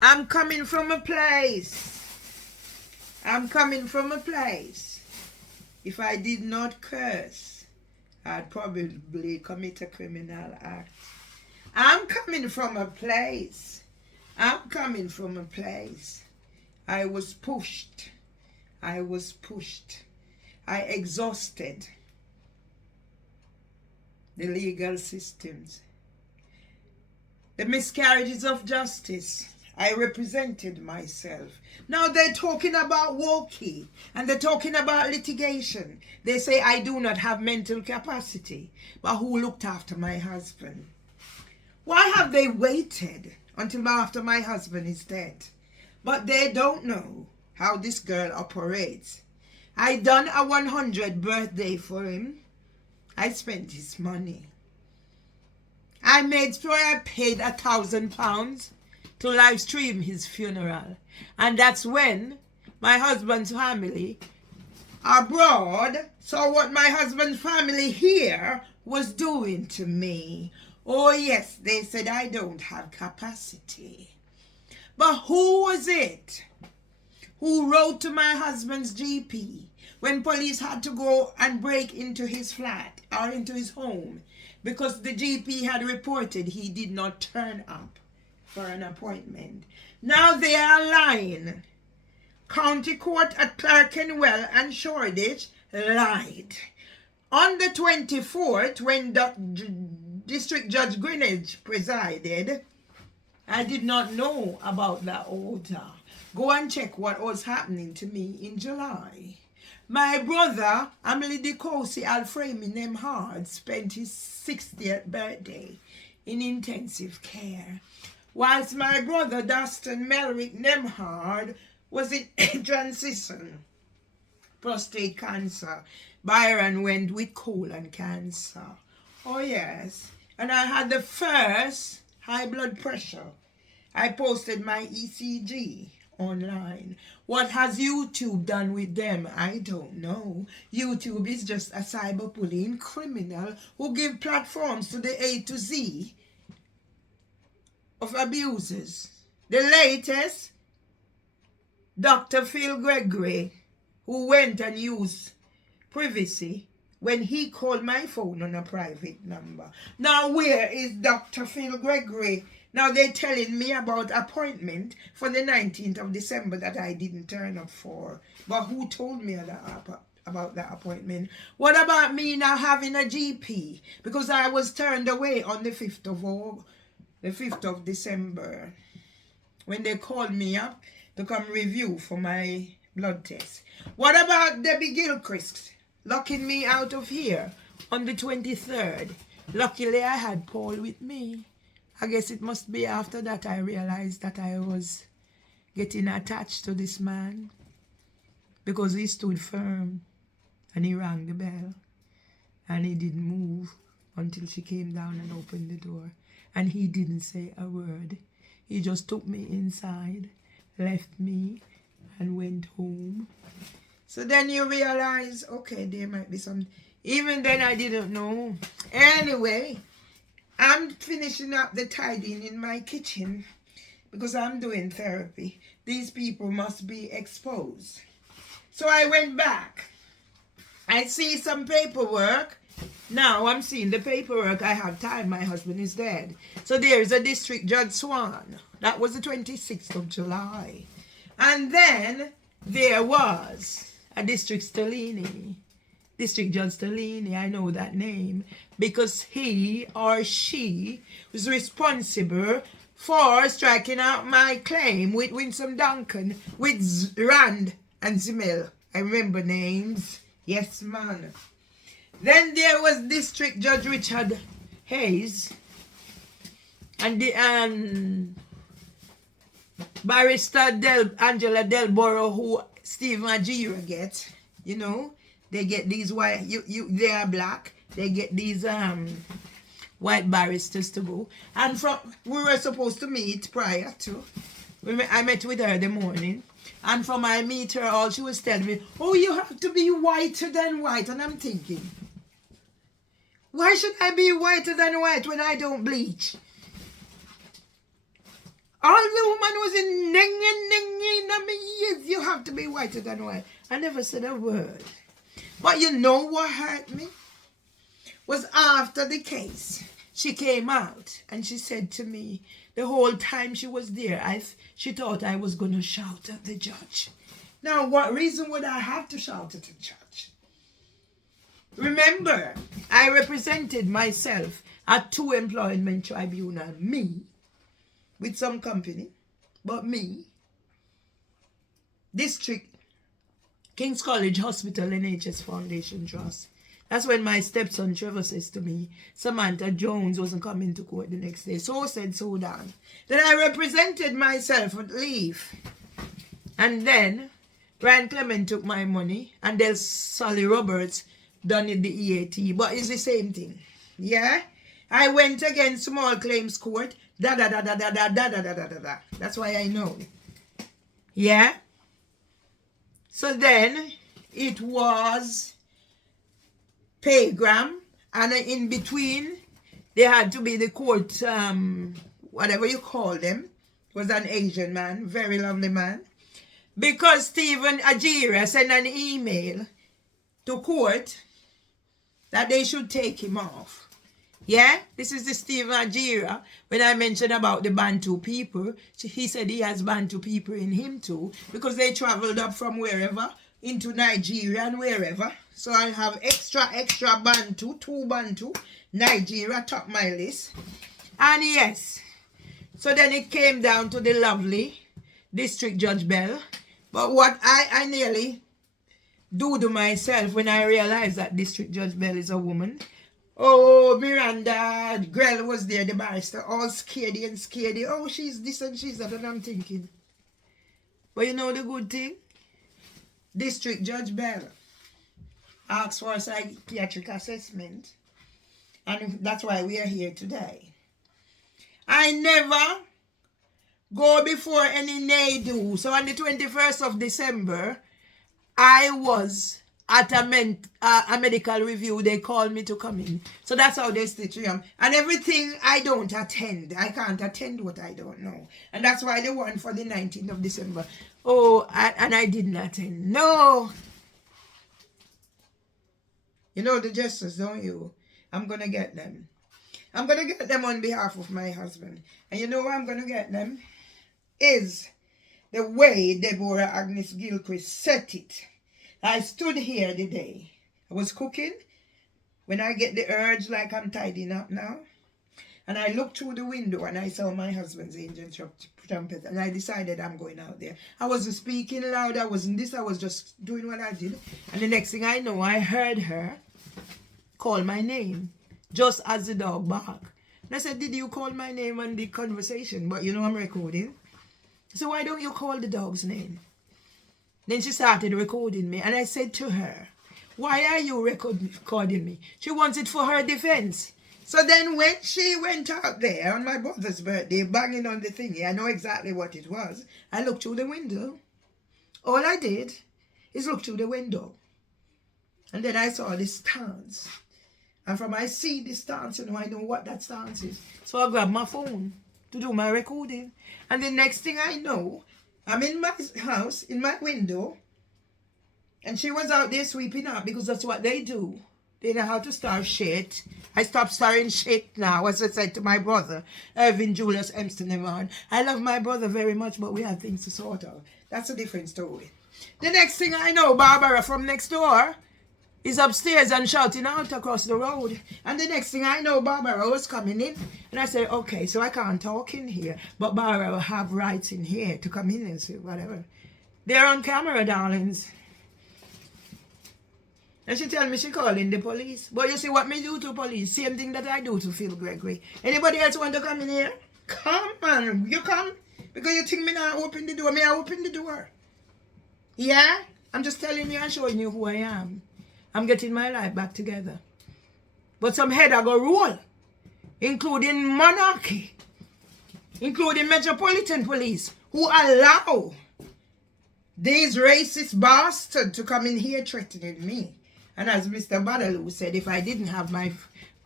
I'm coming from a place. I'm coming from a place. If I did not curse, I'd probably commit a criminal act. I'm coming from a place. I'm coming from a place. I was pushed. I was pushed. I exhausted the legal systems. The miscarriages of justice. I represented myself. Now they're talking about Woki and they're talking about litigation. They say I do not have mental capacity. But who looked after my husband? Why have they waited until after my husband is dead? But they don't know how this girl operates. I done a 100th birthday for him. I spent his money. I made sure I paid £1,000 to live stream his funeral. And that's when my husband's family abroad saw what my husband's family here was doing to me. Oh yes, they said I don't have capacity. But who was it who wrote to my husband's GP when police had to go and break into his flat or into his home because the GP had reported he did not turn up for an appointment? Now they are lying. County Court at Clerkenwell and Shoreditch lied. On the 24th, when District Judge Greenwich presided, I did not know about that order. Go and check what was happening to me in July. My brother, Amelie Decosi Alfremi Nemhard, spent his 60th birthday in intensive care, whilst my brother, Dustin Melrick Nemhard, was in transition. Prostate cancer. Byron went with colon cancer. Oh yes. And I had the first high blood pressure. I posted my ECG online. What has YouTube done with them? I don't know. YouTube is just a cyberbullying criminal who give platforms to the A to Z of abusers. The latest, Dr. Phil Gregory, who went and used privacy when he called my phone on a private number. Now where is Dr. Phil Gregory? Now they're telling me about appointment for the 19th of December that I didn't turn up for. But who told me about that appointment? What about me now having a GP? Because I was turned away on the 5th of December when they called me up to come review for my blood test. What about Debbie Gilchrist locking me out of here on the 23rd? Luckily I had Paul with me. I guess it must be after that I realized that I was getting attached to this man, because he stood firm and he rang the bell and he didn't move until she came down and opened the door, and he didn't say a word. He just took me inside, left me, and went home. So then you realize, okay, there might be some. Even then I didn't know. Anyway, I'm finishing up the tidying in my kitchen because I'm doing therapy. These people must be exposed. So I went back. I see some paperwork. Now I'm seeing the paperwork. I have time. My husband is dead. So there's a District Judge Swan. That was the 26th of July. And then there was a District Stellini. District Judge Stellini, I know that name, because he or she was responsible for striking out my claim with Winsome Duncan, with Rand and Zimmel. I remember names. Yes, man. Then there was District Judge Richard Hayes and Barrister Angela Delborough, who Steve Majira gets, you know. They get these white, they are black. They get these white barristers to go. And we were supposed to meet prior to. I met with her the morning. And from I meet her, all she was telling me, oh, you have to be whiter than white. And I'm thinking, why should I be whiter than white when I don't bleach? All the woman was in yes, you have to be whiter than white. I never said a word. But you know what hurt me? Was after the case, she came out and she said to me, the whole time she was there, she thought I was going to shout at the judge. Now, what reason would I have to shout at the judge? Remember, I represented myself at 2 employment tribunal, me, with some company, but me, District, King's College Hospital NHS Foundation Trust. That's when my stepson Trevor says to me, Samantha Jones wasn't coming to court the next day. So said, so done. Then I represented myself at leave. And then Ryan Clement took my money and then Sally Roberts done in the EAT. But it's the same thing. Yeah? I went against small claims court. That's why I know. Yeah? So then it was paygram, and in between there had to be the court, whatever you call them. It was an Asian man, very lovely man. Because Stephen Ajira sent an email to court that they should take him off. Yeah, this is the Stephen Ajira. When I mentioned about the Bantu people, he said he has Bantu people in him too, because they traveled up from wherever into Nigeria and wherever. So I have extra Bantu, 2 Bantu, Nigeria top my list. And yes, so then it came down to the lovely District Judge Bell. But what I nearly do to myself when I realized that District Judge Bell is a woman. Oh, Miranda Grell was there, the barrister, all scaredy and scaredy. Oh, she's this and she's that, and I'm thinking. But you know the good thing? District Judge Bell asked for a psychiatric assessment, and that's why we are here today. I never go before any nay-do. So on the 21st of December, I was at a medical review. They called me to come in. So that's how they stitch me up. And everything I don't attend. I can't attend what I don't know. And that's why they won for the 19th of December. Oh, and I didn't attend. No. You know the justice, don't you? I'm going to get them. I'm going to get them on behalf of my husband. And you know where I'm going to get them? Is the way Deborah Agnes Gilchrist set it. I stood here the day I was cooking, when I get the urge like I'm tidying up now, and I looked through the window and I saw my husband's angel trumpet, and I decided I'm going out there. I wasn't speaking loud, I wasn't this, I was just doing what I did. And the next thing I know, I heard her call my name, just as the dog barked. And I said, did you call my name on the conversation? But you know I'm recording. So why don't you call the dog's name? Then she started recording me, and I said to her, why are you recording me? She wants it for her defense. So then when she went out there on my brother's birthday, banging on the thingy, I know exactly what it was. I looked through the window. All I did is look through the window. And then I saw this stance. And from I see this stance, I know what that stance is. So I grabbed my phone to do my recording. And the next thing I know, I'm in my house, in my window, and she was out there sweeping up, because that's what they do. They know how to stir shit. I stopped stirring shit now, as I said to my brother, Irvin Julius Amsterdam. I love my brother very much, but we have things to sort out. That's a different story. The next thing I know, Barbara from next door is upstairs and shouting out across the road. And the next thing I know, Barbara was coming in. And I said, okay, so I can't talk in here, but Barbara will have rights in here to come in and say whatever. They're on camera, darlings. And she tell me she calling the police. But you see what me do to police? Same thing that I do to Phil Gregory. Anybody else want to come in here? Come, man. You come. Because you think me not open the door. Me I open the door. Yeah? I'm just telling you and showing you who I am. I'm getting my life back together. But some head I go roll, including monarchy, including Metropolitan Police, who allow these racist bastards to come in here threatening me. And as Mr. Badaloo said, if I didn't have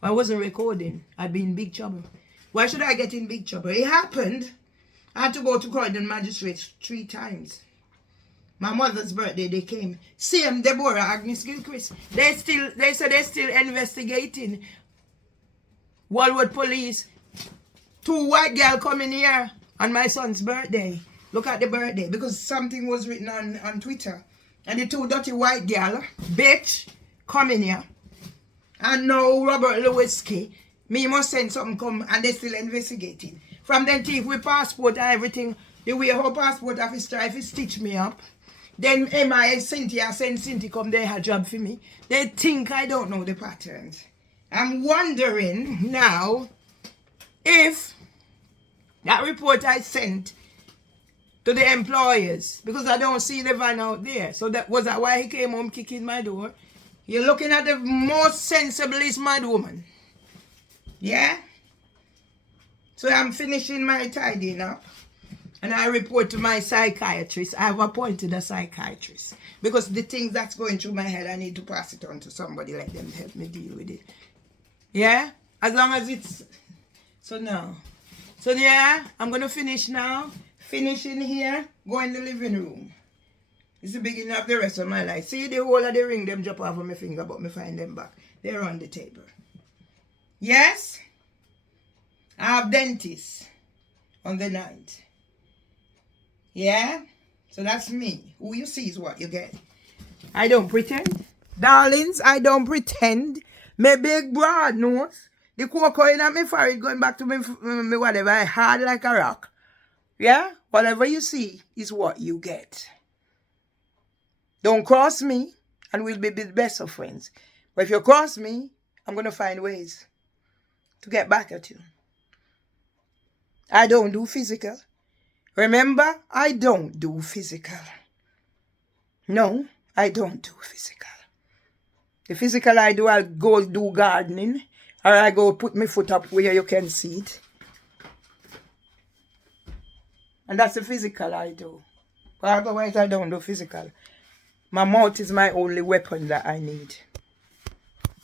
I wasn't recording, I'd be in big trouble. Why should I get in big trouble? It happened I had to go to Croydon Magistrates 3 times. My mother's birthday, they came. Same Deborah, Agnes Gilchrist. They said they're still investigating. Walwood Police. 2 white girls coming here on my son's birthday. Look at the birthday. Because something was written on Twitter. And the 2 dirty white girl, bitch, coming here. And now Robert Lewinsky, me must send something come and they still investigating. From then thief with passport and everything, the way her passport office try to stitch me up. Then Emma Cynthia send Cynthia come there a job for me. They think I don't know the patterns. I'm wondering now if that report I sent to the employers, because I don't see the van out there. So that was that why he came home kicking my door. You're looking at the most sensiblest mad woman. Yeah? So I'm finishing my tidying up. And I report to my psychiatrist. I have appointed a psychiatrist. Because the things that's going through my head, I need to pass it on to somebody. Let them help me deal with it. Yeah? As long as it's... So now. So yeah, I'm going to finish now. Finish in here. Go in the living room. It's the beginning of the rest of my life. See the whole of the ring, them drop off of my finger, but me find them back. They're on the table. Yes? I have dentist on the 9th. Yeah? So that's me. Who you see is what you get. I don't pretend. Darlings, I don't pretend. My big broad nose. The cocoa in my forehead going back to me whatever. I hard like a rock. Yeah? Whatever you see is what you get. Don't cross me and we'll be the best of friends. But if you cross me, I'm going to find ways to get back at you. I don't do physical. Remember, I don't do physical. No, I don't do physical. The physical I do, I'll go do gardening. Or I go put my foot up where you can see it. And that's the physical I do. But otherwise, I don't do physical. My mouth is my only weapon that I need.